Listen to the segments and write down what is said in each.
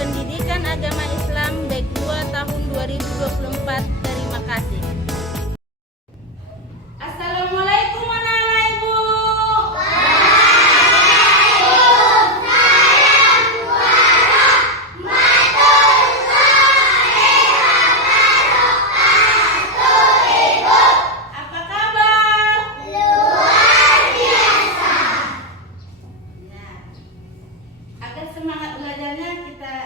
Pendidikan Agama Islam BEK 2 tahun 2024. Terima kasih. Assalamualaikum anak-anak Ibu. Apa kabar? Luar biasa. Nah, agar semangat belajarnya kita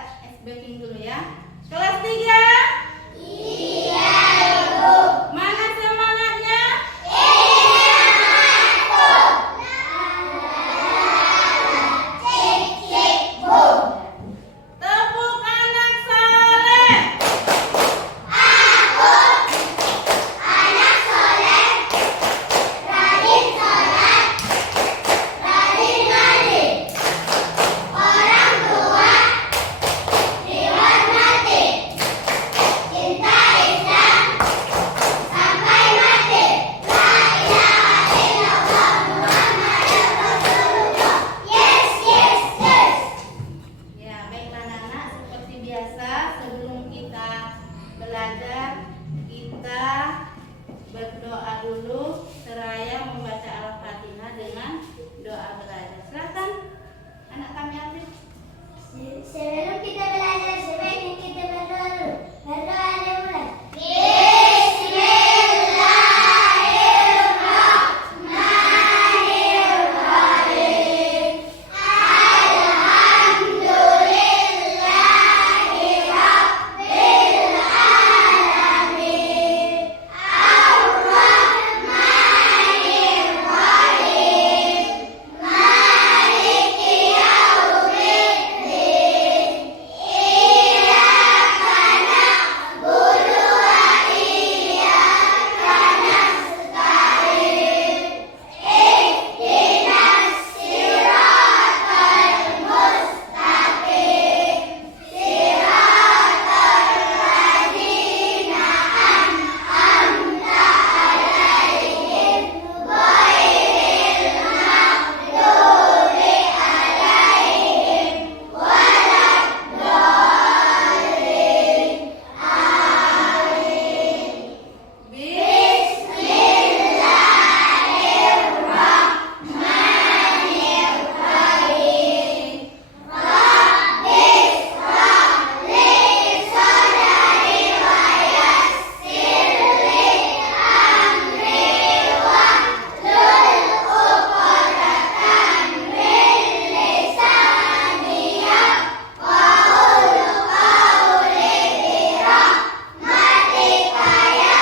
backing dulu ya. Kelas 3? Iya, Ibu. Mana semangatnya? Iya, Bu. Cek, cek, Bu. Tepuk anak soleh. Aku anak soleh, rajin sholat, rajin ngaji. Orang tua dihormati, cinta Islam sampai mati. La ilaha illallah Muhammadur Rasulullah. Yes, yes, yes. Ya, baiklah anak-anak, seperti biasa sebelum kita belajar, kita berdoa dulu seraya membaca Al-Fatihah dengan doa belajar. Silakan anak kami Afif. Sebelum kita belajar, sebaiknya kita berdoa dulu. Berdoa dimulai. Bismillahirrahmanirrahim. Alhamdulillahi Rabbil Alamin. Ar-Rahmanir-Rahim. Maliki Yaumiddin. Iyyaka na'budu wa iyyaka nasta'in. Ihdinas siratal mustaqim. Siratal ladzina an'amta 'alaihim ghairil maghdubi 'alaihim waladdallin. Amin. Bismillahirrahmanirrahim. Rabbis hrahli sadri wa yassirli amri wahlul 'uqdatan min lisani yafqahu qawli birahmatika ya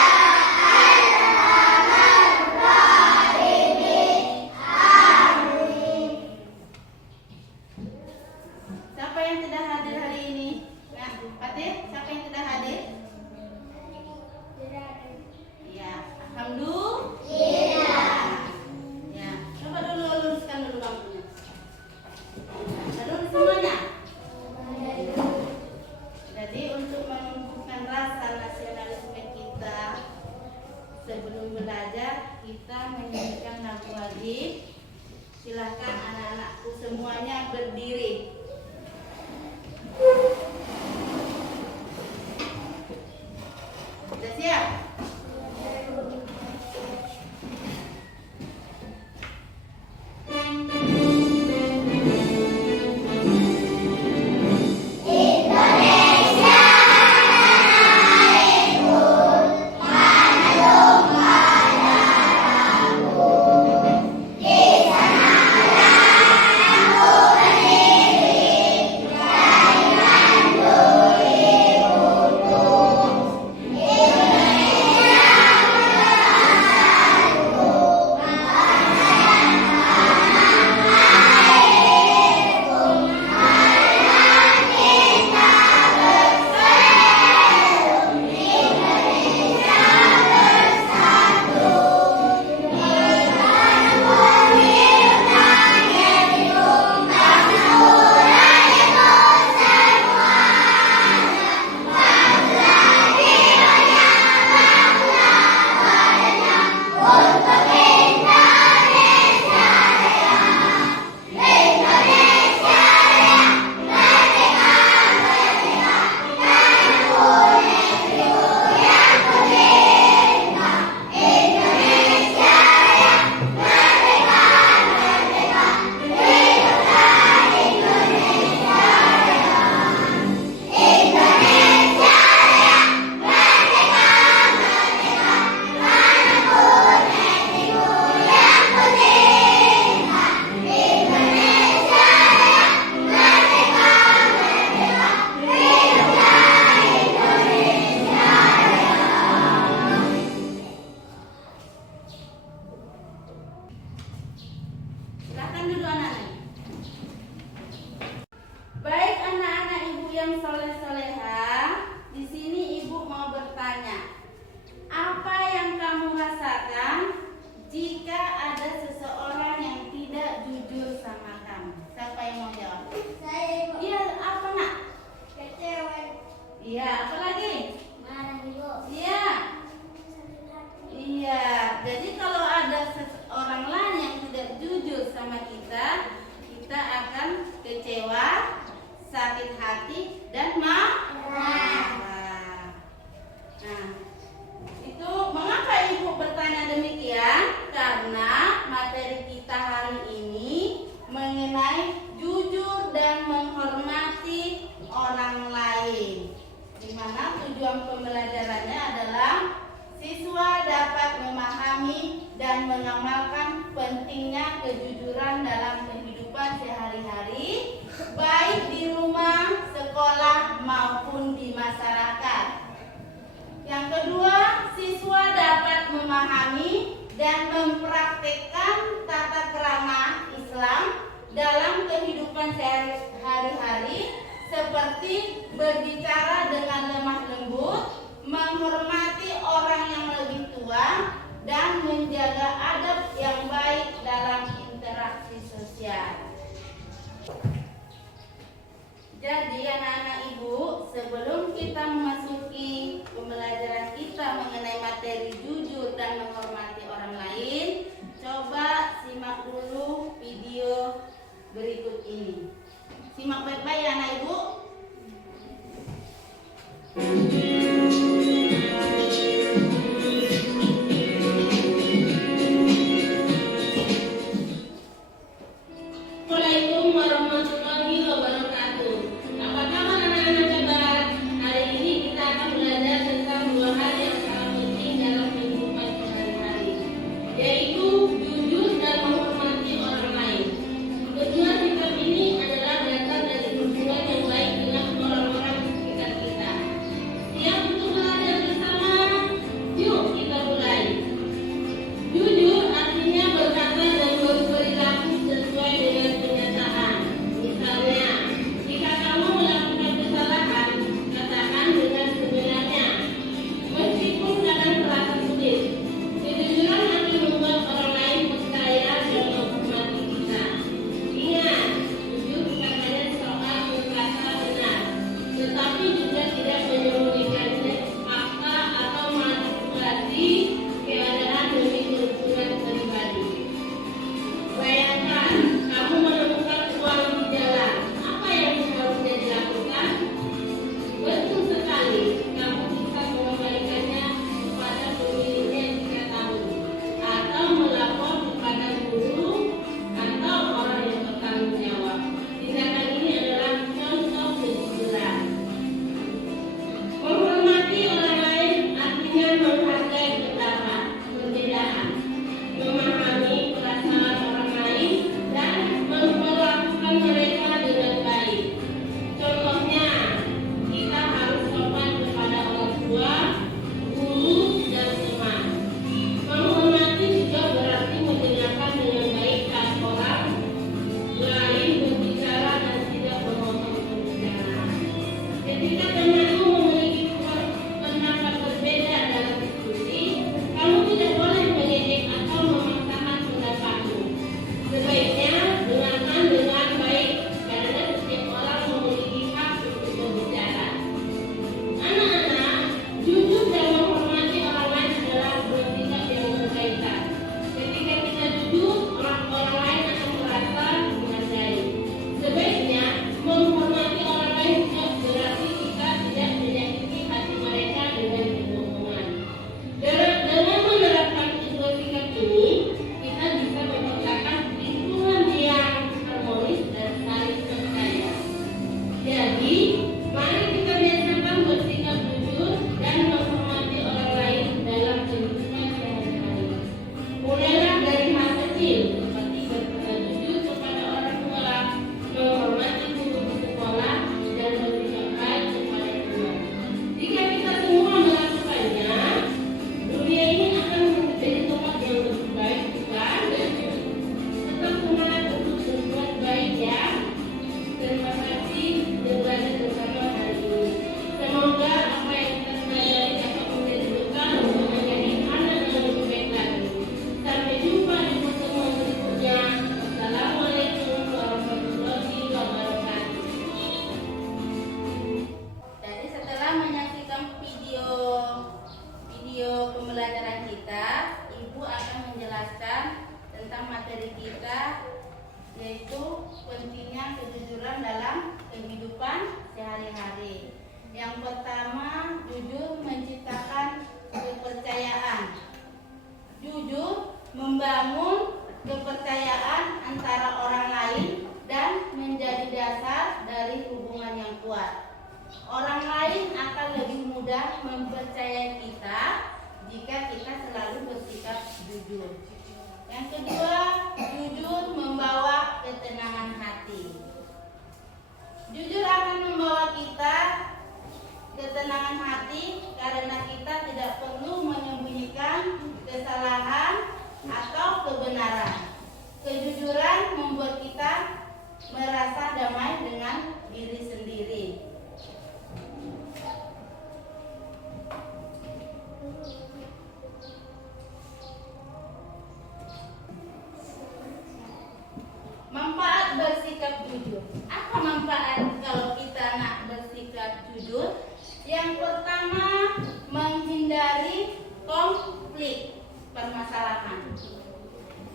arhamar rahimin. Amin. Siapa yang tidak hadir hari ini? Nah, Fatih, siapa yang tidak hadir? Ya, alhamdulillah. Ya, coba dulu luruskan dulu lampunya. Lurus semuanya. Jadi untuk menumbuhkan rasa nasionalisme kita sebelum belajar, kita menyanyikan lagu wajib. Silakan anak-anakku semuanya berdiri. Sudah siap? Indonesia airku, tanah tumpah darahku. Di sanalah aku berdiri. yang soleh-soleha, di sini ibu mau bertanya, apa yang kamu rasakan jika ada seseorang yang tidak jujur sama kamu? Siapa yang mau jawab? Saya, Ibu. Iya, apa nak? Kecewa. Iya, apa lagi? Marah, Ibu. Iya. Iya, jadi kalau ada seseorang lain yang tidak jujur sama kita, kita akan kecewa, sakit hati, dan marah. Nah, itu mengapa ibu bertanya demikian? Karena materi kita hari ini mengenai jujur dan menghormati orang lain, di mana tujuan pembelajarannya adalah siswa dapat memahami dan mengamalkan pentingnya kejujuran dalam kehidupan sehari-hari, baik di rumah, sekolah, maupun di masyarakat. Yang kedua, siswa dapat memahami dan mempraktekkan tata krama Islam dalam kehidupan sehari-hari, seperti berbicara dengan lemah lembut, menghormati orang yang lebih tua, dan menjaga adab yang baik dalam interaksi sosial. Jadi anak-anak ibu, sebelum kita memasuki pembelajaran kita mengenai materi jujur dan menghormati orang lain, coba simak dulu video berikut ini. Simak baik-baik ya anak ibu. yaitu pentingnya kejujuran dalam kehidupan sehari-hari. Yang pertama, jujur menciptakan kepercayaan. Jujur membangun kepercayaan antara orang lain dan menjadi dasar dari hubungan yang kuat. Orang lain akan lebih mudah mempercayai kita jika kita selalu bersikap jujur. Yang kedua, jujur membawa ketenangan hati. Jujur akan membawa kita ketenangan hati karena kita tidak perlu menyembunyikan kesalahan atau kebenaran. Kejujuran membuat kita merasa damai dengan diri sendiri. Manfaat bersikap jujur. Apa manfaat kalau kita nak bersikap jujur? Yang pertama, menghindari konflik permasalahan.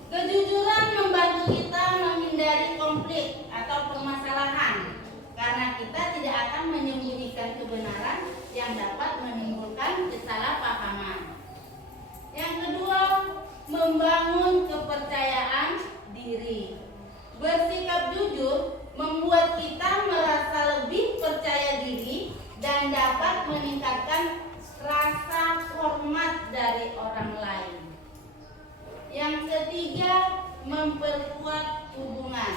Kejujuran membantu kita menghindari konflik atau permasalahan karena kita tidak akan menyembunyikan kebenaran yang dapat menimbulkan kesalahpahaman. Yang kedua, membangun kepercayaan diri. Bersikap jujur membuat kita merasa lebih percaya diri dan dapat meningkatkan rasa hormat dari orang lain. Yang ketiga, memperkuat hubungan.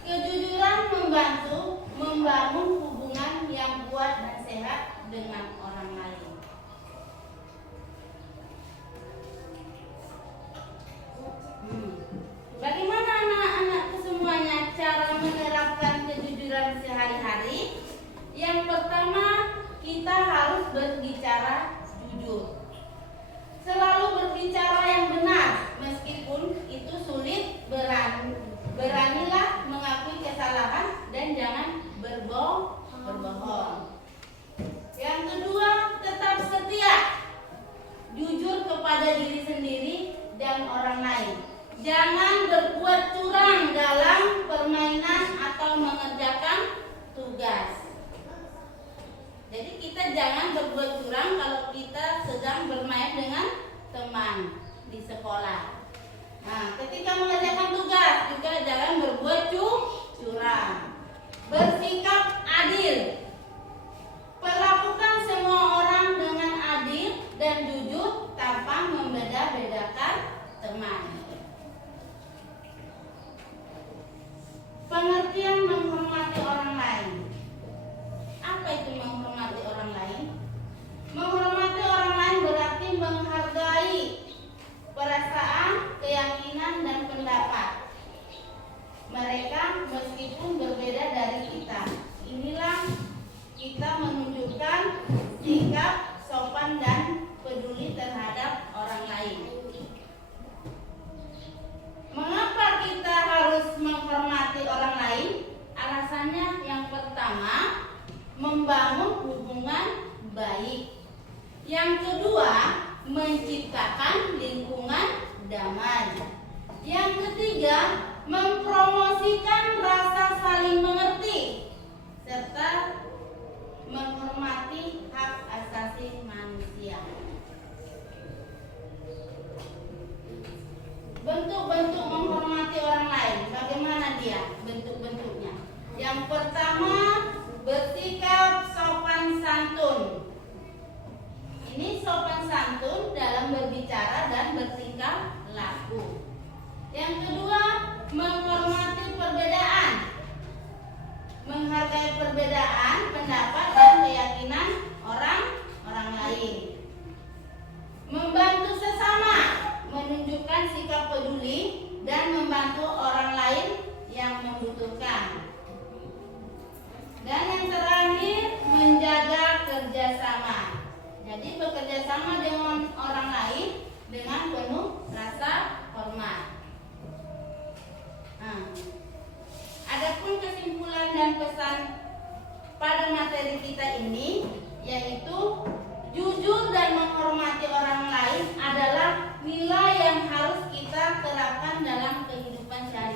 Kejujuran membantu membangun hubungan yang kuat dan sehat dengan orang lain. Bagaimana anak-anakku semuanya cara menerapkan kejujuran sehari-hari? Yang pertama, kita harus berbicara jujur. Selalu berbicara yang benar, meskipun itu sulit. Beranilah mengakui kesalahan dan jangan berbohong. Yang kedua, tetap setia. Jujur kepada diri sendiri dan orang lain. Jangan berbuat curang dalam permainan atau mengerjakan tugas. Jadi kita jangan berbuat curang kalau kita sedang bermain dengan teman di sekolah. Nah, ketika mengerjakan tugas juga jangan berbuat curang. Bersikap adil. Perlakukan semua orang dengan adil dan jujur tanpa membeda-bedakan teman. Pengertian menghormati orang lain. Apa itu menghormati orang lain? Menghormati orang lain berarti menghargai perasaan, keyakinan, dan pendapat mereka meskipun berbeda dari kita. Inilah kita menunjukkan sikap sopan dan peduli terhadap orang lain. Mengapa kita harus menghormati orang lain? Alasannya yang pertama, membangun hubungan baik. Yang kedua, menciptakan lingkungan damai. Yang ketiga, mempromosikan rasa saling mengerti serta menghormati hak asasi manusia. Bentuk-bentuk menghormati orang lain, bagaimana dia bentuk-bentuknya? Yang pertama, bersikap sopan santun. Ini sopan santun dalam berbicara dan bertingkah laku. Yang kedua, menghormati perbedaan. Menghargai perbedaan pendapat dan keyakinan orang lain. Membantu sesama, menunjukkan sikap peduli dan membantu orang lain yang membutuhkan. Dan yang terakhir, menjaga kerjasama. Jadi bekerja sama dengan orang lain dengan penuh rasa hormat. Adapun kesimpulan dan pesan pada materi kita ini, yaitu jujur dan menghormati orang lain adalah nilai yang harus kita terapkan dalam kehidupan sehari-hari.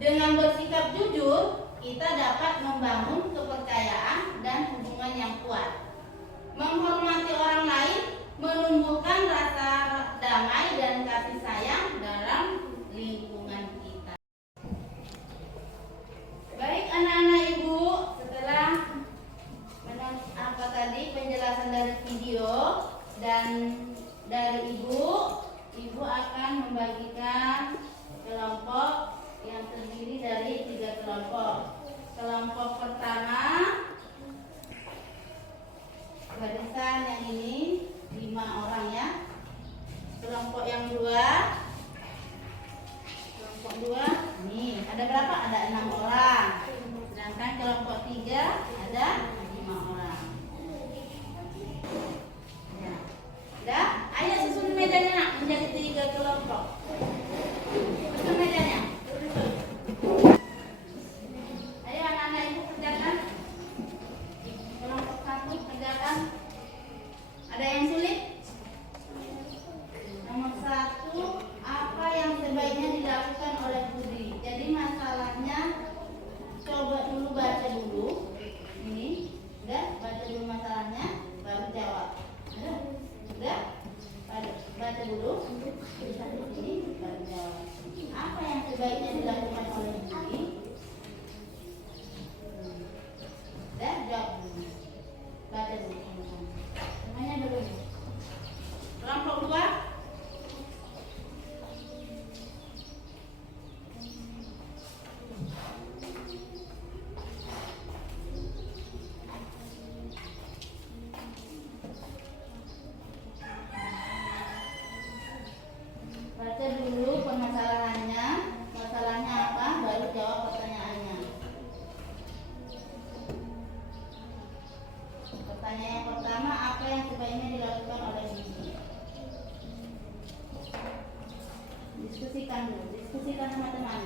Dengan bersikap jujur, kita dapat membangun kepercayaan dan hubungan yang kuat. Menghormati orang lain menumbuhkan rasa damai dan kasih sayang dalam lingkungan kita. Baik anak-anak ibu, setelah penjelasan dari video dan dari ibu akan membagikan kelompok yang terdiri dari 3 kelompok. Kelompok pertama, barisan yang ini 5 orang ya. Kelompok yang kelompok 2, nih ada berapa? Ada 6 orang. Sedangkan kelompok 3 ada 5 orang. Ya. Udah? Ayo susun mejanya nak, menjadi 3 kelompok. Susun mejanya. Ayo anak-anak ibu kerjakan. Kelompok 1 kerjakan. Ada yang sulit? Nomor 1, apa yang sebaiknya dilakukan oleh Budi? Jadi masalahnya coba dulu baca dulu. Ini, udah baca dulu masalahnya, baru jawab. Udah? Baca dulu. Ini baru jawab. Apa yang sebaiknya dilakukan oleh Budi? Udah, jawab dulu. Baca dulu. Semuanya belum. Kelompok 2. Baca dulu permasalahannya, masalahnya apa, baru jawab pertanyaannya. Pertanyaan yang pertama, apa yang sebaiknya dilakukan oleh Budi? Diskusikan dulu, diskusikan sama teman.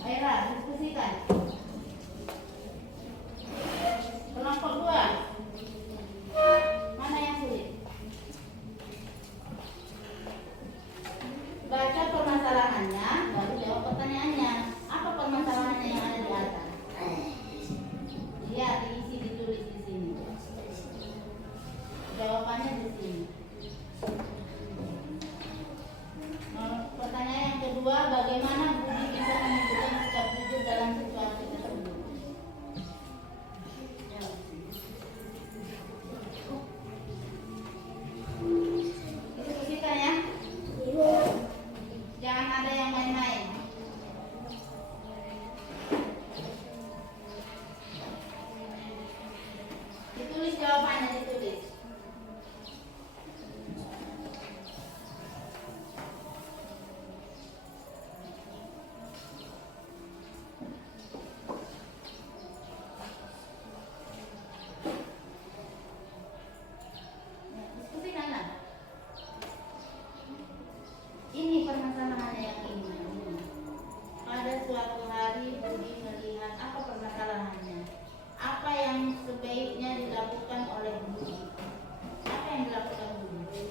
Aira, diskusikan. Kelompok 2. Mana yang sulit? Baca permasalahannya, baru jawab pertanyaannya. Apa permasalahannya yang ada di atas? Iya, diisi, ditulis di sini. Jawabannya di sini. Pertanyaan yang kedua, bagaimana Budi bisa menunjukkan sikap jujur dalam situasi tersebut? Diskusikan ya. Jangan ada yang main-main. Ditulis jawabannya, ditulis. Diskusikanlah. Ini permasalahannya yang ini. Pada suatu hari Budi melihat apa permasalahannya? Apa yang sebaiknya dilakukan oleh Budi? Apa yang dilakukan Budi?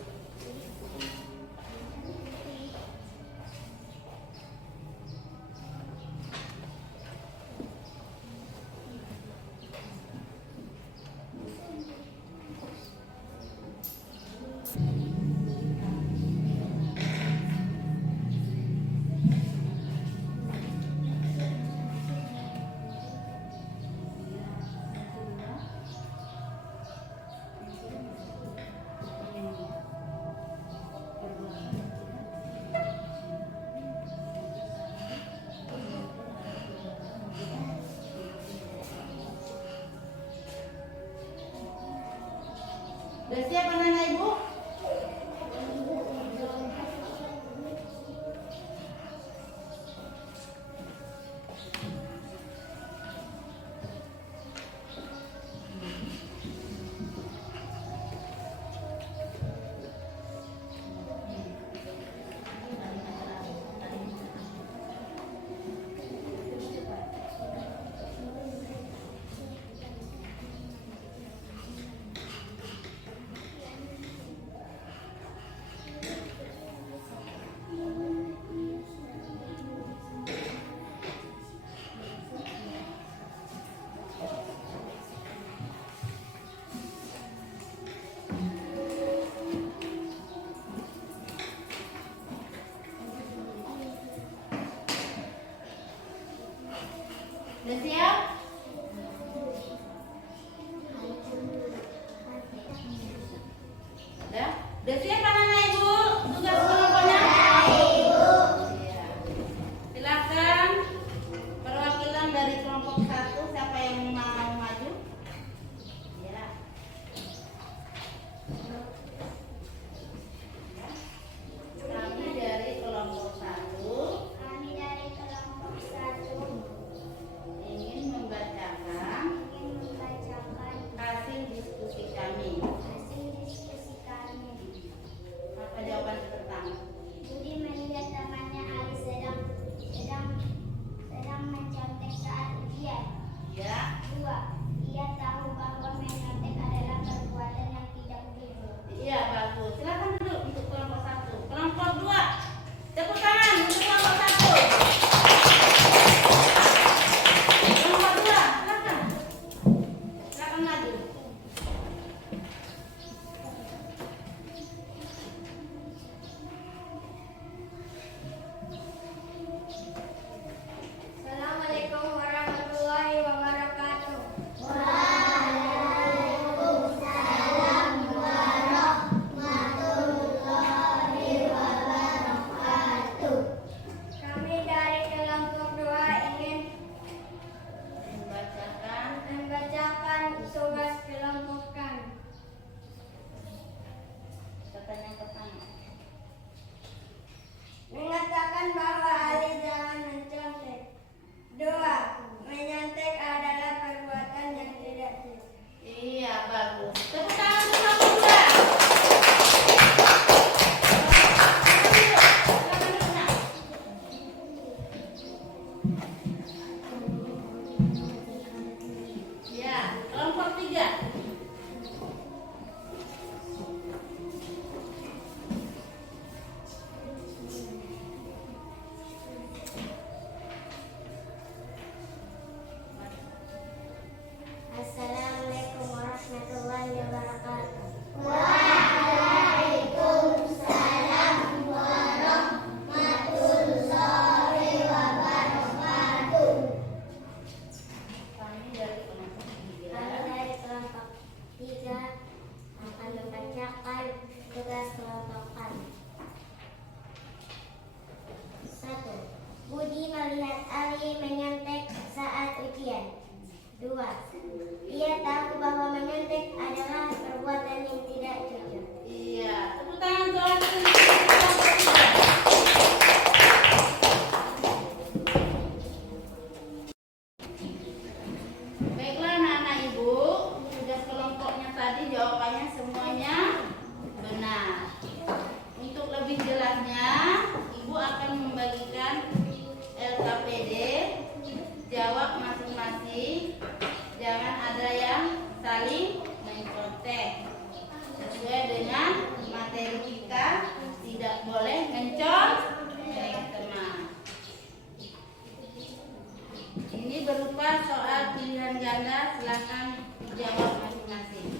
Udah siap anak-anak ibu? Udah siap? Udah siap anak-anak Ibu? Tugas kelompoknya? Iya. Silakan perwakilan dari kelompok 1, siapa yang mau maju? Ya. Kami dari kelompok 1 Kami dari kelompok 1 ingin membacakan hasil diskusi kami. hasil diskusi kami. Apa jawaban pertama? Budi melihat temannya Ali sedang mencontek saat ujian. Ya. 2. Ia tahu bahwa mencontek adalah perbuatan yang tidak jujur. Iya, bagus. Silakan duduk untuk kelompok 1. Kelompok 2. Tepuk tangan untuk kelompok 1. Kelompok 2, silakan. Silakan maju. Assalamualaikum warahmatullahi wabarakatuh. Kami dari kelompok 2 ingin membacakan tugas kelompok kami. Pertanyaan pertama. Mengatakan bahwa Ali jangan mencontek. 2. Menyontek adalah perbuatan yang tidak jujur. Iya, bagus. Tepuk tangan untuk kelompok 2. Silakan duduk, Nak. Ya, kelompok 3. Assalamualaikum warahmatullahi wabarakatuh. Kami dari kelompok 3. Kami dari kelompok 3 akan membacakan tugas kelompok kami. 1. Budi melihat Ali menyontek saat ujian. 2. Ia tahu bahwa menyontek adalah perbuatan yang tidak jujur. Iya, tepuk tangan untuk kelompok 3. Baiklah anak-anak Ibu, tugas kelompoknya tadi jawabannya semuanya benar. Untuk lebih jelasnya, Ibu akan membagikan LKPD, jawab masing-masing. Jangan ada yang saling mencontek. Sesuai dengan materi kita, tidak boleh mencontek teman. Ini berupa soal pilihan ganda, silakan jawab masing-masing.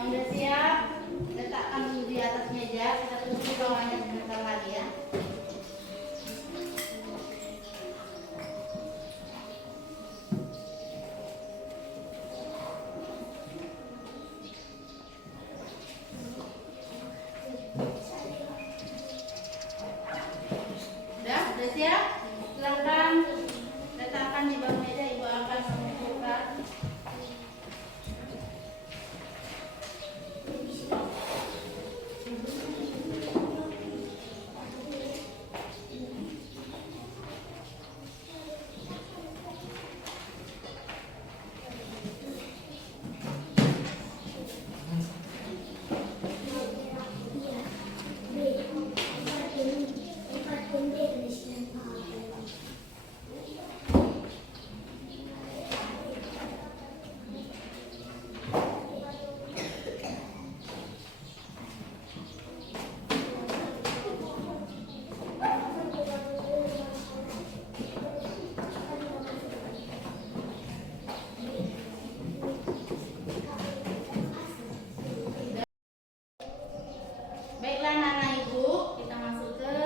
Yang udah siap, letakkan dulu di atas meja. Kita tunggu di bawahnya sebentar lagi ya. Udah siap? Silakan letakkan di bawah meja. Ibu akan mengumpulkan. Baiklah anak-anak ibu, kita masuk ke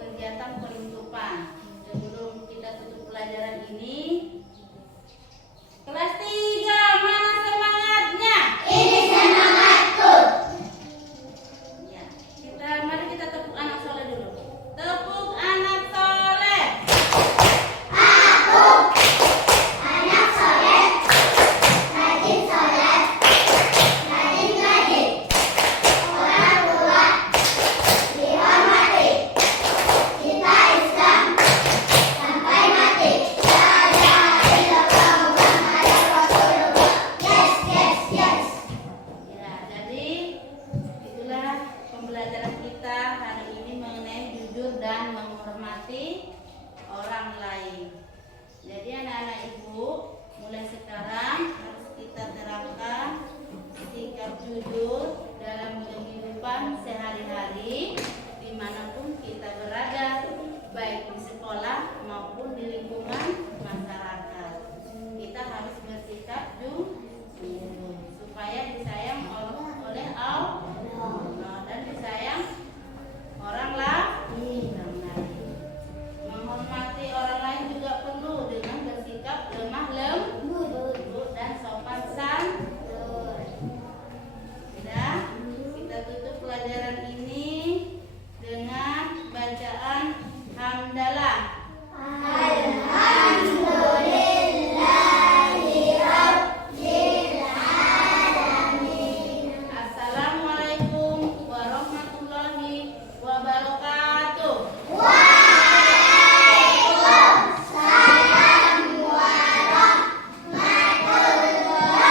kegiatan penutupan. Sebelum kita tutup pelajaran ini, kelas 3, mana semangatnya? Ini semangatku. Ya, mari kita tepuk anak soleh dulu. Tepuk anak soleh. Aku anak soleh, rajin soleh, rajin. Orang tua dihormati. Kita Islam sampai mati. La ilaha illallah Muhammadur Rasulullah. Yes. Ya, jadi itulah pembelajaran kita hari ini mengenai jujur dan menghormati orang lain. Jadi anak-anak ibu, mulai sekarang harus kita terapkan sikap jujur dalam kehidupan sehari-hari dimanapun kita berada, baik di sekolah maupun di lingkungan masyarakat. Kita harus bersikap jujur supaya disayang oleh Allah dan disayang orang lain. Menghormati orang lain juga perlu dengan bersikap lemah lembut dan sopan santun. Sudah, kita tutup pelajaran ini dengan bacaan hamdalah. Assalamualaikum warahmatullahi wabarakatuh. Waalaikumsalam warahmatullahi wabarakatuh.